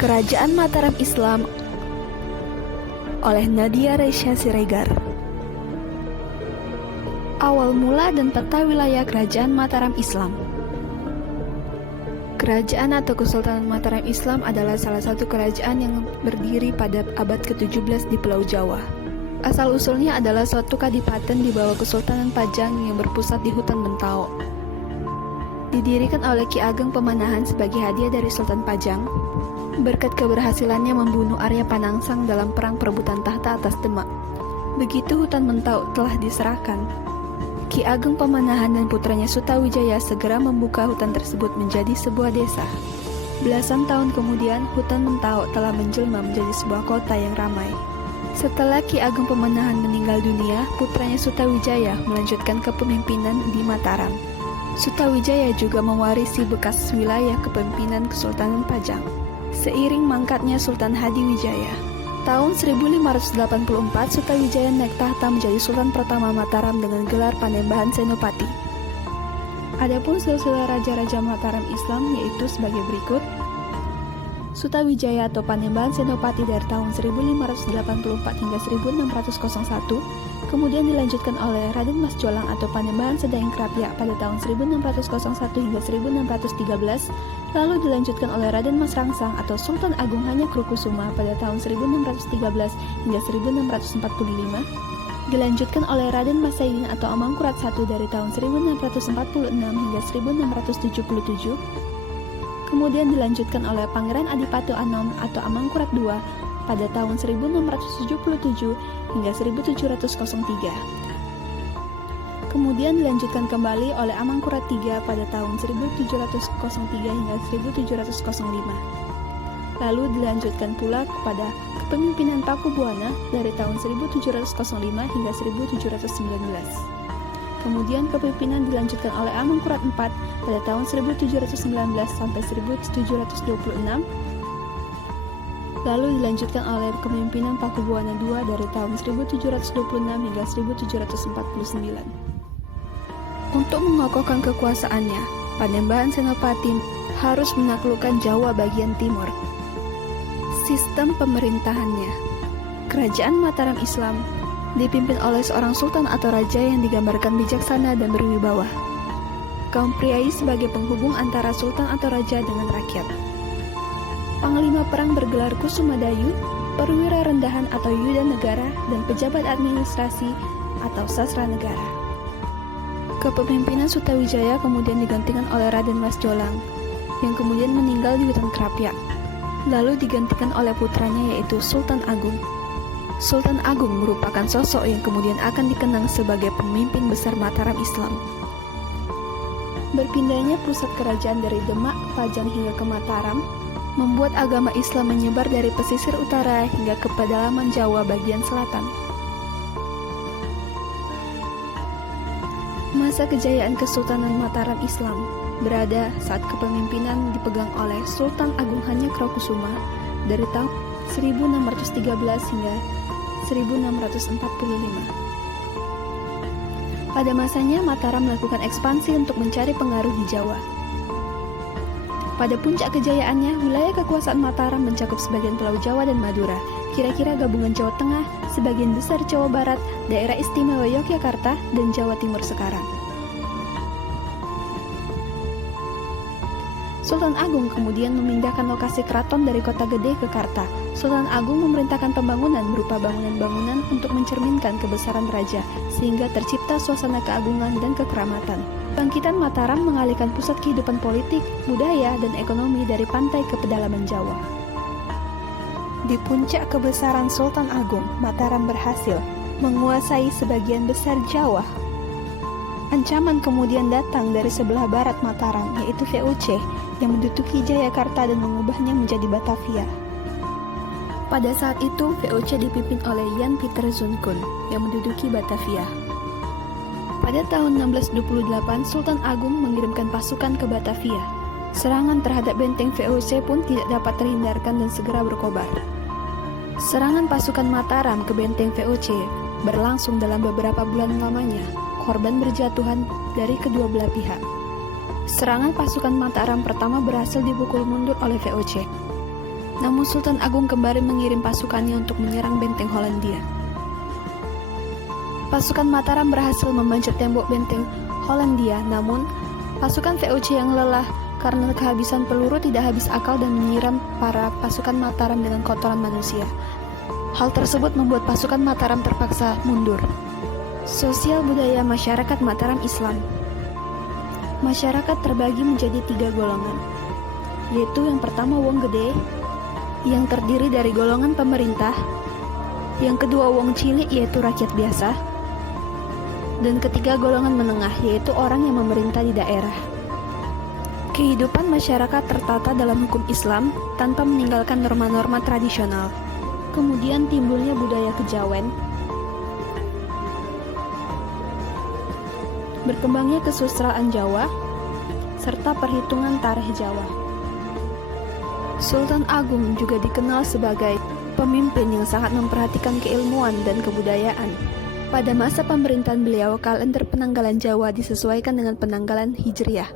Kerajaan Mataram Islam oleh Nadia Raisya Siregar. Awal mula dan peta wilayah Kerajaan Mataram Islam. Kerajaan atau Kesultanan Mataram Islam adalah salah satu kerajaan yang berdiri pada abad ke-17 di Pulau Jawa. Asal-usulnya adalah suatu kadipaten di bawah Kesultanan Pajang yang berpusat di hutan Mentau. Didirikan oleh Ki Ageng Pemanahan sebagai hadiah dari Sultan Pajang, berkat keberhasilannya membunuh Arya Panangsang dalam perang perebutan tahta atas Demak. Begitu hutan Mentau telah diserahkan, Ki Ageng Pemanahan dan putranya Sutawijaya segera membuka hutan tersebut menjadi sebuah desa. Belasan tahun kemudian, hutan Mentau telah menjelma menjadi sebuah kota yang ramai. Setelah Ki Ageng Pemanahan meninggal dunia, putranya Sutawijaya melanjutkan kepemimpinan di Mataram. Sutawijaya juga mewarisi bekas wilayah kepemimpinan Kesultanan Pajang, seiring mangkatnya Sultan Hadiwijaya. Tahun 1584, Sutawijaya naik tahta menjadi Sultan pertama Mataram dengan gelar Panembahan Senopati. Adapun silsilah raja-raja Mataram Islam yaitu sebagai berikut. Sutawijaya atau Panembahan Senopati dari tahun 1584 hingga 1601, kemudian dilanjutkan oleh Raden Mas Jolang atau Panembahan Sedaeng Krapyak pada tahun 1601 hingga 1613, lalu dilanjutkan oleh Raden Mas Rangsang atau Sultan Agung Hanyakrokusuma pada tahun 1613 hingga 1645, dilanjutkan oleh Raden Mas Saidin atau Amangkurat I dari tahun 1646 hingga 1677, kemudian dilanjutkan oleh Pangeran Adipati Anom atau Amangkurat II pada tahun 1677 hingga 1703. Kemudian dilanjutkan kembali oleh Amangkurat III pada tahun 1703 hingga 1705. Lalu dilanjutkan pula kepada kepemimpinan Pakubuwana dari tahun 1705 hingga 1719. Kemudian kepemimpinan dilanjutkan oleh Amangkurat IV pada tahun 1719 sampai 1726. Lalu dilanjutkan oleh kepemimpinan Pakubuwana II dari tahun 1726 hingga 1749. Untuk mengokohkan kekuasaannya, Panembahan Senopati harus menaklukkan Jawa bagian timur. Sistem pemerintahannya. Kerajaan Mataram Islam dipimpin oleh seorang sultan atau raja yang digambarkan bijaksana dan berwibawa. Kaum priai sebagai penghubung antara sultan atau raja dengan rakyat. Panglima perang bergelar Kusumadayu, perwira rendahan atau Yuda Negara, dan pejabat administrasi atau Sastra Negara. Kepemimpinan Sutawijaya kemudian digantikan oleh Raden Mas Jolang, yang kemudian meninggal di hutan Krapyak, lalu digantikan oleh putranya yaitu Sultan Agung. Sultan Agung merupakan sosok yang kemudian akan dikenang sebagai pemimpin besar Mataram Islam. Berpindahnya pusat kerajaan dari Demak, Pajang hingga ke Mataram membuat agama Islam menyebar dari pesisir utara hingga ke pedalaman Jawa bagian selatan. Masa kejayaan Kesultanan Mataram Islam berada saat kepemimpinan dipegang oleh Sultan Agung Hanyakrokusuma dari tahun 1613 hingga 1645. Pada masanya, Mataram melakukan ekspansi untuk mencari pengaruh di Jawa. Pada puncak kejayaannya, wilayah kekuasaan Mataram mencakup sebagian Pulau Jawa dan Madura, kira-kira gabungan Jawa Tengah, sebagian besar Jawa Barat, daerah istimewa Yogyakarta, dan Jawa Timur sekarang. Sultan Agung kemudian memindahkan lokasi keraton dari Kota Gede ke Karta. Sultan Agung memerintahkan pembangunan berupa bangunan-bangunan untuk mencerminkan kebesaran raja, sehingga tercipta suasana keagungan dan kekeramatan. Bangkitan Mataram mengalihkan pusat kehidupan politik, budaya, dan ekonomi dari pantai ke pedalaman Jawa. Di puncak kebesaran Sultan Agung, Mataram berhasil menguasai sebagian besar Jawa. Ancaman kemudian datang dari sebelah barat Mataram, yaitu VOC, yang menduduki Jayakarta dan mengubahnya menjadi Batavia. Pada saat itu, VOC dipimpin oleh Jan Pieter Zonkun, yang menduduki Batavia. Pada tahun 1628, Sultan Agung mengirimkan pasukan ke Batavia. Serangan terhadap benteng VOC pun tidak dapat terhindarkan dan segera berkobar. Serangan pasukan Mataram ke benteng VOC berlangsung dalam beberapa bulan lamanya. Korban berjatuhan dari kedua belah pihak. Serangan pasukan Mataram pertama berhasil dipukul mundur oleh VOC. Namun Sultan Agung kembali mengirim pasukannya untuk menyerang benteng Hollandia. Pasukan Mataram berhasil memanjat tembok benteng Hollandia, namun pasukan VOC yang lelah karena kehabisan peluru tidak habis akal dan menyiram para pasukan Mataram dengan kotoran manusia. Hal tersebut membuat pasukan Mataram terpaksa mundur. Sosial budaya masyarakat Mataram Islam. Masyarakat terbagi menjadi 3 golongan, yaitu yang pertama Wong Gede, yang terdiri dari golongan pemerintah, yang kedua Wong Cilik yaitu rakyat biasa, dan ketiga golongan menengah yaitu orang yang memerintah di daerah. Kehidupan masyarakat tertata dalam hukum Islam tanpa meninggalkan norma-norma tradisional. Kemudian timbulnya budaya kejawen, berkembangnya kesusastraan Jawa, serta perhitungan tarikh Jawa. Sultan Agung juga dikenal sebagai pemimpin yang sangat memperhatikan keilmuan dan kebudayaan. Pada masa pemerintahan beliau, kalender penanggalan Jawa disesuaikan dengan penanggalan Hijriah.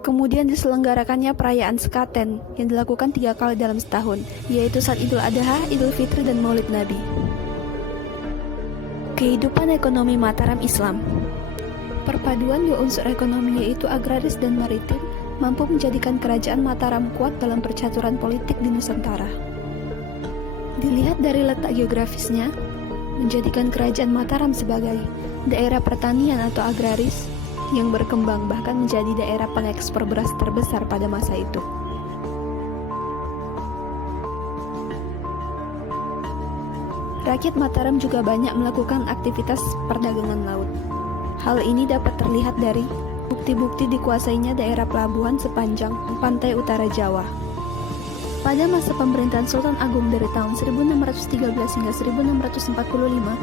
Kemudian diselenggarakannya perayaan Sekaten yang dilakukan 3 kali dalam setahun, yaitu saat Idul Adha, Idul Fitri, dan Maulid Nabi. Kehidupan ekonomi Mataram Islam. Perpaduan 2 unsur ekonomi yaitu agraris dan maritim mampu menjadikan kerajaan Mataram kuat dalam percaturan politik di Nusantara. Dilihat dari letak geografisnya, menjadikan kerajaan Mataram sebagai daerah pertanian atau agraris yang berkembang, bahkan menjadi daerah pengekspor beras terbesar pada masa itu. Rakyat Mataram juga banyak melakukan aktivitas perdagangan laut. Hal ini dapat terlihat dari bukti-bukti dikuasainya daerah pelabuhan sepanjang pantai utara Jawa. Pada masa pemerintahan Sultan Agung dari tahun 1613 hingga 1645,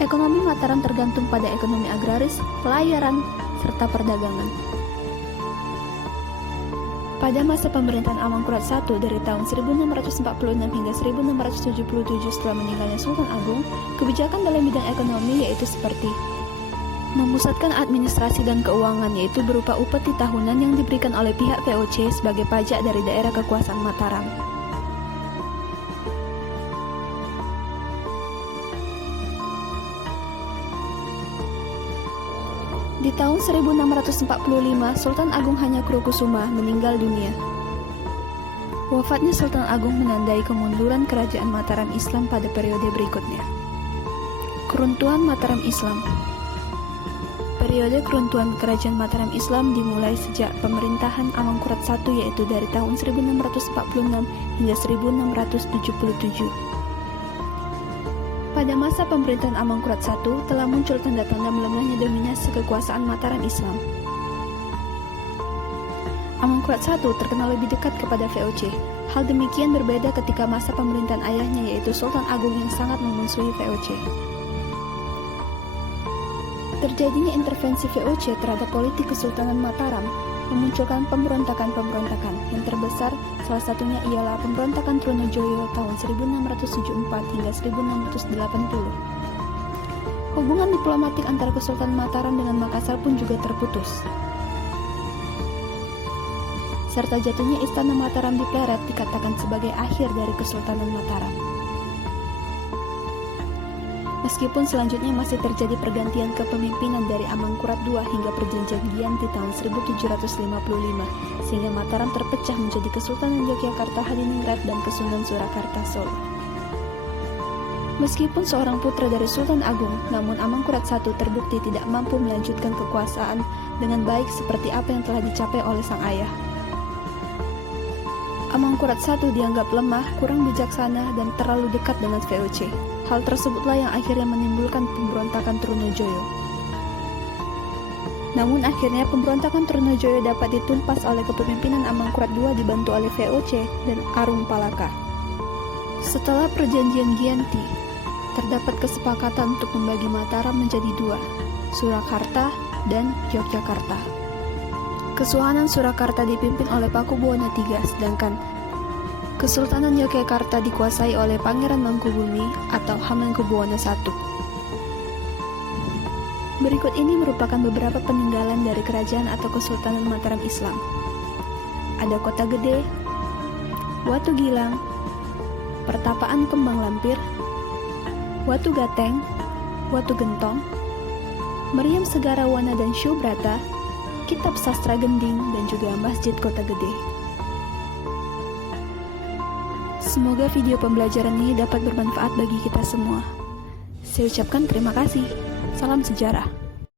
ekonomi Mataram tergantung pada ekonomi agraris, pelayaran, serta perdagangan. Pada masa pemerintahan Amangkurat I dari tahun 1646 hingga 1677 setelah meninggalnya Sultan Agung, kebijakan dalam bidang ekonomi yaitu seperti memusatkan administrasi dan keuangan, yaitu berupa upeti tahunan yang diberikan oleh pihak VOC sebagai pajak dari daerah kekuasaan Mataram. Di tahun 1645, Sultan Agung Hanyakrokusuma meninggal dunia. Wafatnya Sultan Agung menandai kemunduran kerajaan Mataram Islam pada periode berikutnya. Keruntuhan Mataram Islam. Periode keruntuhan kerajaan Mataram Islam dimulai sejak pemerintahan Amangkurat I, yaitu dari tahun 1646 hingga 1677. Pada masa pemerintahan Amangkurat I telah muncul tanda-tanda melemahnya dominasi kekuasaan Mataram Islam. Amangkurat I terkenal lebih dekat kepada VOC. Hal demikian berbeda ketika masa pemerintahan ayahnya, yaitu Sultan Agung yang sangat memusuhi VOC. Terjadinya intervensi VOC terhadap politik Kesultanan Mataram memunculkan pemberontakan-pemberontakan. Yang terbesar salah satunya ialah pemberontakan Trunojoyo tahun 1674 hingga 1680. Hubungan diplomatik antara Kesultanan Mataram dengan Makassar pun juga terputus. Serta jatuhnya Istana Mataram di Pleret dikatakan sebagai akhir dari Kesultanan Mataram. Meskipun selanjutnya masih terjadi pergantian kepemimpinan dari Amangkurat II hingga perjanjian Giyanti tahun 1755, sehingga Mataram terpecah menjadi Kesultanan Yogyakarta Hadiningrat dan Kesunan Surakarta Solo. Meskipun seorang putra dari Sultan Agung, namun Amangkurat I terbukti tidak mampu melanjutkan kekuasaan dengan baik seperti apa yang telah dicapai oleh sang ayah. Amangkurat I dianggap lemah, kurang bijaksana, dan terlalu dekat dengan VOC. Hal tersebutlah yang akhirnya menimbulkan pemberontakan Trunojoyo. Namun akhirnya pemberontakan Trunojoyo dapat ditumpas oleh kepemimpinan Amangkurat II dibantu oleh VOC dan Arum Palaka. Setelah perjanjian Giyanti, terdapat kesepakatan untuk membagi Mataram menjadi 2, Surakarta dan Yogyakarta. Kesultanan Surakarta dipimpin oleh Pakubuwono III, sedangkan Kesultanan Yogyakarta dikuasai oleh Pangeran Mangkubumi atau Hamengkubuwono I. Berikut ini merupakan beberapa peninggalan dari kerajaan atau Kesultanan Mataram Islam. Ada Kota Gede, Watu Gilang, Pertapaan Kembang Lampir, Watu Gateng, Watu Gentong, Meriam Segarawana dan Syubrata, Kitab Sastra Gending, dan juga Masjid Kota Gede. Semoga video pembelajaran ini dapat bermanfaat bagi kita semua. Saya ucapkan terima kasih. Salam sejarah.